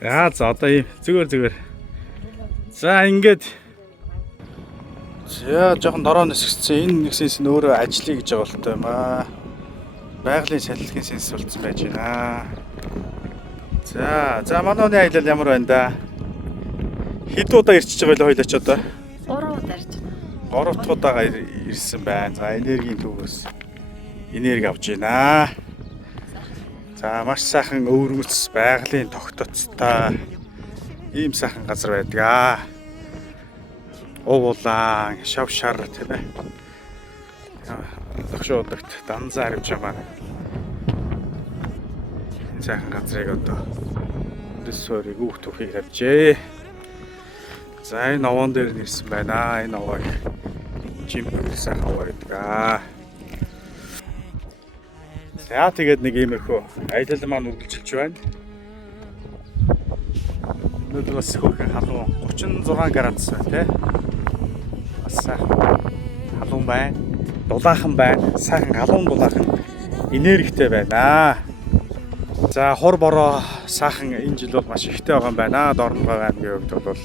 За одоо ийм зүгээр. За ингээд за жоохон дороо нисгцсэн. Энэ нэг сенс нь өөрөө ажиллая гэж байгаа болтой юм аа. Байгалийн салхилын сенс болцсон байж байна. За манайны аялал ямар байна да? Хэд удаа ирчихэж байгаа вэ хоёлаач одоо? 3 удаа ирж байна. 3 дахь удаага ирсэн байна. За энергийн төвөөс энерги авч байна. За маш сайхан өвөрмөц байгалийн тогтоцтой ийм сайхан газар байдаг. Увулаан, шавшар тийм ээ. Догшоодогт данзаа харж байгаа. Энэ сайхан газрыг одоо дэсвэрийг үг түүхийг тавьжээ. За энэ овоон дээр нэрсэн байна. Энэ овоо жимпэр сайхан овоо байдаг. За тэгээд нэг иймэрхүү аялал маань үргэлжилж байна. Өнөөдөр бас хөрхэн халуун 36 градус байна тий. Бас сайхан халуун байна. Дулаахан байна. Сайхан халуун дулаахан энергитэй байна. За хур бороо сайхан энэ жил бол маш ихтэй байгаа юм байна. Дорногов аймгийн хувьд бол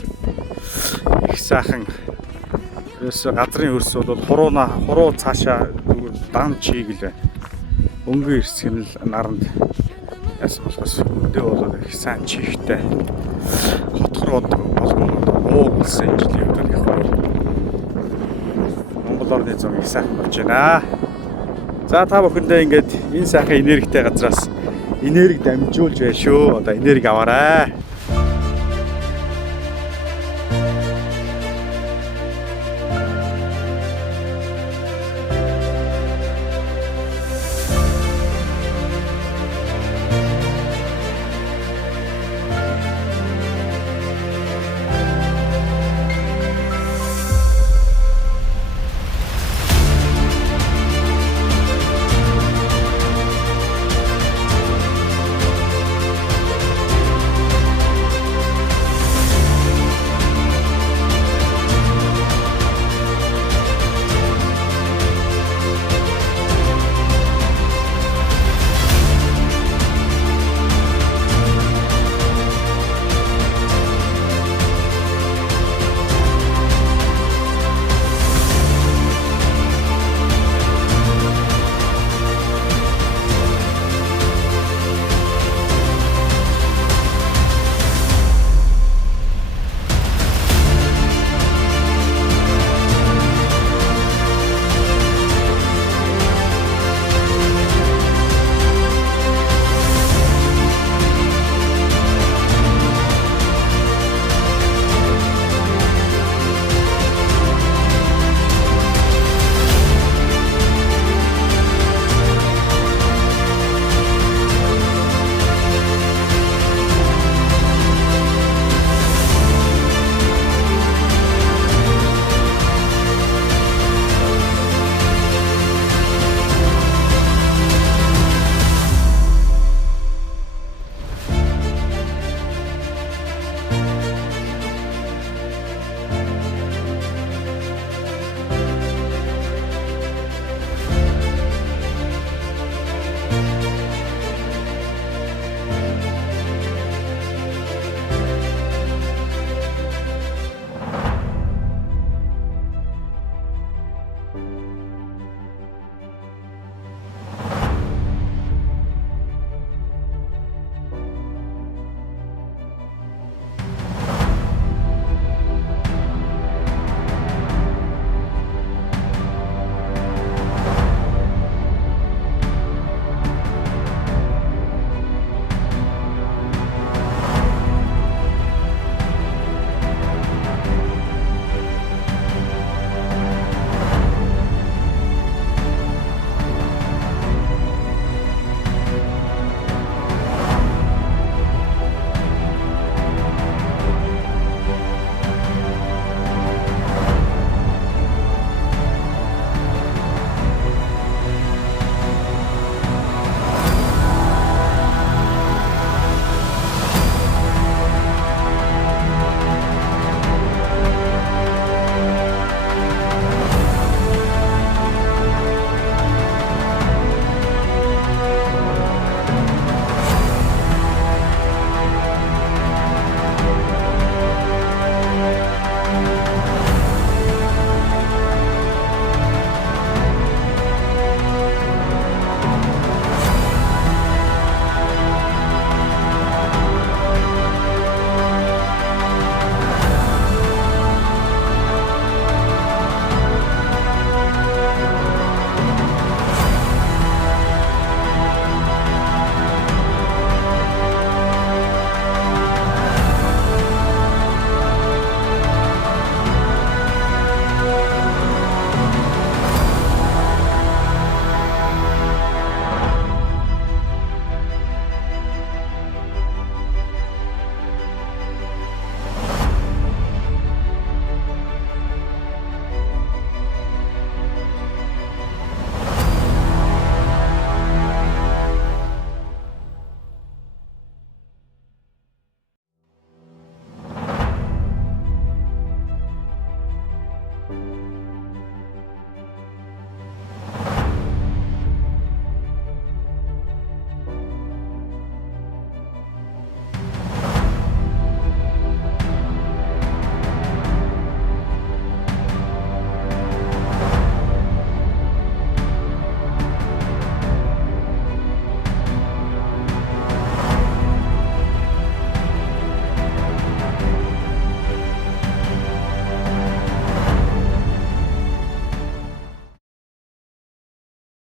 их сайхан ерөөсө газрын хөрс бол хуруу цаашаа дан чиглэл байна. Өнгө ирсгэн л наранд яасан болохоос өдөө болоод их сайн чихтэй хотхорууд болгон уулсан энэ жилийн үед их бол Монгол орны зам их сайхан болж байна. За та бүхэндээ ингээд энэ сайхан энергитэй газраас энерги дамжуулж байна шүү. Одоо энерги аваарай.